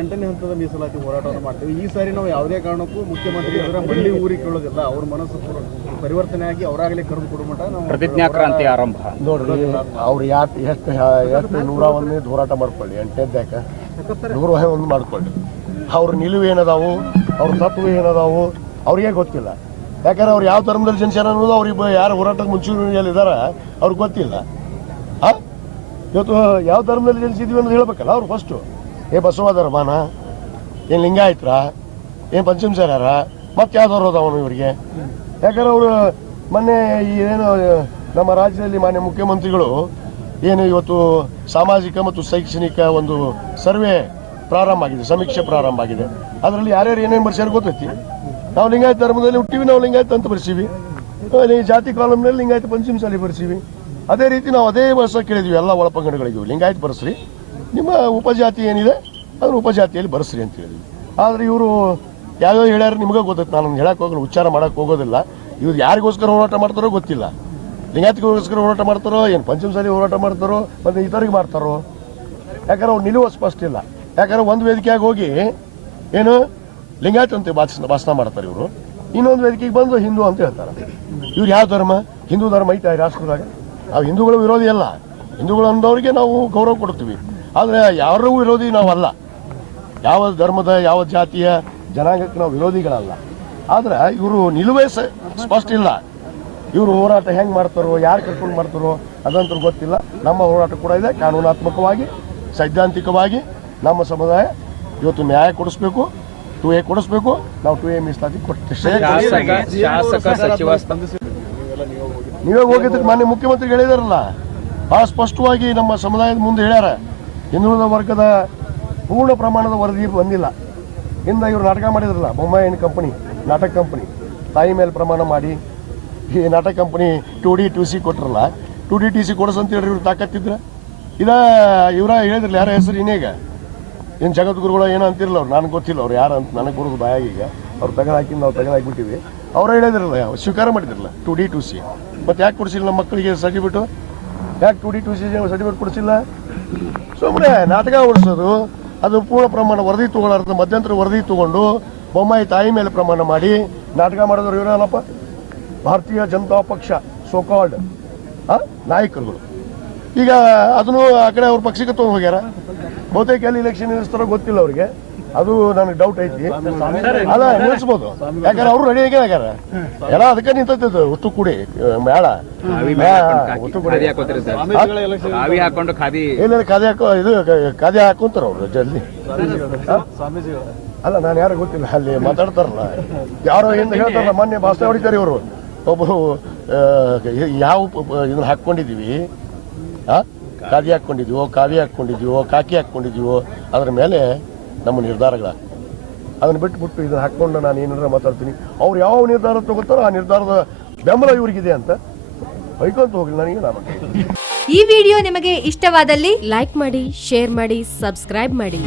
ಎಂಟನೇ ಹಂತದ ಮೀಸಲಾತಿ ಹೋರಾಟವನ್ನು ಮಾಡ್ತೀವಿ. ಈ ಸಾರಿ ನಾವು ಯಾವುದೇ ಕಾರಣಕ್ಕೂ ಮುಖ್ಯಮಂತ್ರಿ ಅವರ ಮಳ್ಳಿ ಊರಿಗೆ ಕೇಳೋದಿಲ್ಲ. ಅವ್ರ ಮನಸ್ಸು ಪರಿವರ್ತನೆ ಆಗಿ ಅವರಾಗಲೇ ಕರೆದು ಕೊಡುಮಟ ನಾವು ಪ್ರತಿಜ್ಞಾ ಕ್ರಾಂತಿ ಆರಂಭ ನೋಡ್ರಿ. ಅವ್ರು ಎಷ್ಟು 101 ಹೋರಾಟ ಮಾಡ್ಕೊಳ್ಳಿ, 8ನೇದ್ಯಾಕ 101 ಮಾಡ್ಕೊಳ್ಳಿ. ಅವ್ರ ನಿಲುವು ಏನದಾವು, ಅವ್ರ ತತ್ವ ಏನದಾವು ಅವ್ರಿಗೆ ಗೊತ್ತಿಲ್ಲ. ಯಾಕಂದ್ರೆ ಅವ್ರು ಯಾವ ಧರ್ಮದಲ್ಲಿ ಜನಿಸ್ಯಾರ ಅನ್ನೋದು ಅವ್ರಿಗೆ ಯಾರು ಹೋರಾಟದ ಮುಂಚೂಣಿಯಲ್ಲಿದ್ದಾರೆ ಅವ್ರಿಗೆ ಗೊತ್ತಿಲ್ಲ. ಇವತ್ತು ಯಾವ ಧರ್ಮದಲ್ಲಿ ಜನಿಸಿದ್ವಿ ಅನ್ನೋದು ಹೇಳ್ಬೇಕಲ್ಲ ಅವ್ರು ಫಸ್ಟು. ಬಸವ ಧರ್ಮನ, ಏನು ಲಿಂಗಾಯತರ, ಏನು ಪಂಚಮಸಾರ್ಯಾರ, ಮತ್ತೆ ಯಾವ್ದವ್ರು ಅದಾವನು ಇವರಿಗೆ. ಯಾಕಂದ್ರೆ ಅವರು ಮೊನ್ನೆ ಏನು ನಮ್ಮ ರಾಜ್ಯದಲ್ಲಿ ಮಾನ್ಯ ಮುಖ್ಯಮಂತ್ರಿಗಳು ಏನು ಇವತ್ತು ಸಾಮಾಜಿಕ ಮತ್ತು ಶೈಕ್ಷಣಿಕ ಒಂದು ಸರ್ವೆ ಪ್ರಾರಂಭ ಆಗಿದೆ, ಸಮೀಕ್ಷೆ ಪ್ರಾರಂಭ ಆಗಿದೆ. ಅದರಲ್ಲಿ ಯಾರ್ಯಾರು ಏನೇನು ಬರ್ಸ್ಯಾರ ಗೊತ್ತೈತಿ. ನಾವು ಲಿಂಗಾಯತ ಧರ್ಮದಲ್ಲಿ ಹುಟ್ಟಿವಿ, ನಾವು ಲಿಂಗಾಯತ ಅಂತ ಬರ್ಸೀವಿ. ಜಾತಿ ಕಾಲಮ್ನಲ್ಲಿ ಲಿಂಗಾಯತ ಪಂಚಮಸಾಲಿ ಬರ್ಸೀವಿ. ಅದೇ ರೀತಿ ನಾವು ಅದೇ ವರ್ಷ ಕೇಳಿದ್ವಿ ಎಲ್ಲ ಒಳಪಂಗಡಗಳಿಗೂ, ಲಿಂಗಾಯತ ಬರ್ಸ್ರಿ, ನಿಮ್ಮ ಉಪಜಾತಿ ಏನಿದೆ ಅದನ್ನು ಉಪಜಾತಿಯಲ್ಲಿ ಬರ್ಸ್ರಿ ಅಂತ ಹೇಳಿದ್ವಿ. ಆದರೆ ಇವರು ಯಾವ್ಯಾವ ಹೇಳ್ಯಾರ ನಿಮ್ಗೆ ಗೊತ್ತೈತೆ. ನಾನು ಹೇಳಕ್ಕೆ ಹೋಗಲ್ಲ, ಉಚ್ಚಾರ ಮಾಡೋಕ್ಕೆ ಹೋಗೋದಿಲ್ಲ. ಇವ್ರು ಯಾರಿಗೋಸ್ಕರ ಹೋರಾಟ ಮಾಡ್ತಾರೋ ಗೊತ್ತಿಲ್ಲ. ಲಿಂಗಾಯತಿಗೋಸ್ಕರ ಹೋರಾಟ ಮಾಡ್ತಾರೋ, ಏನು ಪಂಚಮಸಾಲಿ ಹೋರಾಟ ಮಾಡ್ತಾರೋ, ಮತ್ತು ಇತರಿಗೆ ಮಾಡ್ತಾರೋ. ಯಾಕಂದ್ರೆ ಅವ್ರು ನಿಲುವು ಸ್ಪಷ್ಟ ಇಲ್ಲ. ಯಾಕಂದ್ರೆ ಒಂದು ವೇದಿಕೆಯಾಗಿ ಹೋಗಿ ಏನು ಲಿಂಗಾಯತ ಅಂತ ಭಾಷಣ ಮಾಡ್ತಾರೆ ಇವರು, ಇನ್ನೊಂದು ವೇದಿಕೆಗೆ ಬಂದು ಹಿಂದೂ ಅಂತ ಹೇಳ್ತಾರೆ. ಇವ್ರು ಯಾವ ಧರ್ಮ? ಹಿಂದೂ ಧರ್ಮ ಐತೆ ರಾಷ್ಟ್ರದಾಗ. ನಾವು ಹಿಂದೂಗಳು ವಿರೋಧಿ ಅಲ್ಲ, ಹಿಂದೂಗಳು ಅಂದವರಿಗೆ ನಾವು ಗೌರವ ಕೊಡ್ತೀವಿ. ಆದರೆ ಯಾರೂ ವಿರೋಧಿ ನಾವಲ್ಲ. ಯಾವ ಧರ್ಮದ ಯಾವ ಜಾತಿಯ ಜನಾಂಗಕ್ಕೆ ನಾವು ವಿರೋಧಿಗಳಲ್ಲ. ಆದರೆ ಇವರು ನಿಲುವೇ ಸ್ಪಷ್ಟ ಇಲ್ಲ. ಇವರು ಹೋರಾಟ ಹೆಂಗೆ ಮಾಡ್ತಾರೋ, ಯಾರು ಕರ್ಕೊಂಡು ಮಾಡ್ತಾರೋ ಅದಂತೂ ಗೊತ್ತಿಲ್ಲ. ನಮ್ಮ ಹೋರಾಟ ಕೂಡ ಇದೆ, ಕಾನೂನಾತ್ಮಕವಾಗಿ ಸೈದ್ಧಾಂತಿಕವಾಗಿ ನಮ್ಮ ಸಮುದಾಯ ಇವತ್ತು ನ್ಯಾಯ ಕೊಡಿಸ್ಬೇಕು, 2A ಕೊಡಿಸ್ಬೇಕು. ನಾವು 2A ಮೀಸಲಾತಿ ಕೊಡ್ತೇವೆ. ನೀವೇ ಹೋಗಿದ್ದಕ್ಕೆ ಮಾನ್ಯ ಮುಖ್ಯಮಂತ್ರಿ ಹೇಳಿದಾರಲ್ಲ, ಭಾಳ ಸ್ಪಷ್ಟವಾಗಿ ನಮ್ಮ ಸಮುದಾಯದ ಮುಂದೆ ಹೇಳ್ಯಾರ. ಹಿಂದುಳಿದ ವರ್ಗದ ಪೂರ್ಣ ಪ್ರಮಾಣದ ವರದಿ ಬಂದಿಲ್ಲ. ಹಿಂದೆ ಇವರು ನಾಟಕ ಮಾಡಿದ್ರಲ್ಲ, ಬೊಮ್ಮಾಯಿ ಕಂಪನಿ ನಾಟಕ ಕಂಪನಿ, ತಾಯಿ ಮೇಲೆ ಪ್ರಮಾಣ ಮಾಡಿ ಈ ನಾಟಕ company 2D 2C ಕೊಟ್ರಲ್ಲ, 2D 2C ಕೊಡಿಸಂತ ಹೇಳಿ ಇವ್ರು ತಾಕತ್ತಿದ್ರ. ಇವರ ಹೇಳಿದ್ರಲ್ಲ, ಯಾರ ಹೆಸರು ಇನ್ನೇಗ ಏನು ಜಗದ್ಗುರುಗಳು ಏನೋ ಅಂತಿರಲ್ಲ ಅವ್ರು, ನನಗೆ ಗೊತ್ತಿಲ್ಲ ಅವ್ರು ಯಾರು ಅಂತ, ನನಗೆ ಬರೋದು ಬಾಯಾಗೀಗ. ಅವ್ರು ತೆಗೆದಾಕಿ ನಾವು ತೆಗೆದಾಕಿಬಿಟ್ಟಿವಿ. ಅವರೇ ಹೇಳಿದ್ರಲ್ಲ, ಸ್ವೀಕಾರ ಮಾಡಿದ್ರಲ್ಲ 2D 2C. ಮತ್ತು ಯಾಕೆ ಕೊಡಿಸಿಲ್ಲ ನಮ್ಮ ಮಕ್ಕಳಿಗೆ ಸರ್ಟಿಫಿಕೇಟು? ಯಾಕೆ 2D 2C ಸರ್ಟಿಫಿಕೇಟ್ ಕೊಡಿಸಿಲ್ಲ? ಸುಮ್ಮನೆ ನಾಟಕ ಓಡಿಸೋದು. ಅದು ಪೂರ್ಣ ಪ್ರಮಾಣ ವರದಿ ತೊಗೊಳ್ಳಾರ್ದು ಮಧ್ಯಂತರ ವರದಿ ತೊಗೊಂಡು ಬೊಮ್ಮಾಯಿ ತಾಯಿ ಮೇಲೆ ಪ್ರಮಾಣ ಮಾಡಿ ನಾಟಕ ಮಾಡೋದ್ರು ಇವರಲ್ಲಪ್ಪ, ಭಾರತೀಯ ಜನತಾ ಪಕ್ಷ ಸೋಕಾಲ್ಡ್ ನಾಯಕರುಗಳು. ಈಗ ಅದನ್ನು ಆ ಕಡೆ ಅವ್ರ ಪಕ್ಷಕ್ಕೆ ತೊಗೊಂಡು ಹೋಗ್ಯಾರ. ಬಹುತೇಕ ಎಲ್ಲಿ ಇಲೆಕ್ಷನ್ ನಿಲ್ಲಿಸ್ತಾರೋ ಗೊತ್ತಿಲ್ಲ ಅವ್ರಿಗೆ. ಅದು ನನಗೆ ಡೌಟ್ ಐತಿ. ಅಲ್ಲ, ನಿಲ್ಲಿಸ್ಬೋದು. ಯಾಕಂದ್ರೆ ಅವರು ರೆಡಿ ಆಗ್ಯಾರ ಎಲ್ಲ. ಅದಕ್ಕೆ ನಿಂತದ್ದು ಒತ್ತು ಕೂಡಿ ಮೇಳ ಒತ್ತು ಕೂಡಿ ಏನಾದ್ರು ಖಾದಿ ಹಾಕೊಂತಾರ ಅವ್ರು ಜಲ್ದಿ. ಅಲ್ಲ, ನಾನು ಯಾರು ಗೊತ್ತಿಲ್ಲ, ಅಲ್ಲಿ ಮಾತಾಡ್ತಾರಲ್ಲ ಯಾರೋ ಹಿಂದೆ ಹೇಳ್ತಾರಲ್ಲ, ಮೊನ್ನೆ ಭಾಷಣ ಹೊಡಿತಾರೆ ಇವರು. ಒಬ್ಬರು ಯಾವ ಇದನ್ನ ಹಾಕ್ಕೊಂಡಿದ್ದೀವಿ, ಖಾದಿ ಹಾಕ್ಕೊಂಡಿದ್ದೀವೋ, ಕಾವಿ ಹಾಕ್ಕೊಂಡಿದ್ದೀವೋ, ಕಾಕಿ ಹಾಕ್ಕೊಂಡಿದ್ದೀವೋ, ಅದ್ರ ಮೇಲೆ ನಮ್ಮ ನಿರ್ಧಾರಗಳ. ಅದನ್ನು ಬಿಟ್ಟು ಇದನ್ನು ಹಾಕ್ಕೊಂಡು ನಾನು ಏನಾರ ಮಾತಾಡ್ತೀನಿ. ಅವ್ರು ಯಾವ ನಿರ್ಧಾರ ತಗೋತಾರೋ ಆ ನಿರ್ಧಾರದ ಬೆಂಬಲ ಇವ್ರಿಗಿದೆ ಅಂತ ಬೈಕೊಂತ ಹೋಗ್ಲಿ, ನನಗೆ ನಾನು. ಈ ವಿಡಿಯೋ ನಿಮಗೆ ಇಷ್ಟವಾದಲ್ಲಿ ಲೈಕ್ ಮಾಡಿ, ಶೇರ್ ಮಾಡಿ, ಸಬ್ಸ್ಕ್ರೈಬ್ ಮಾಡಿ.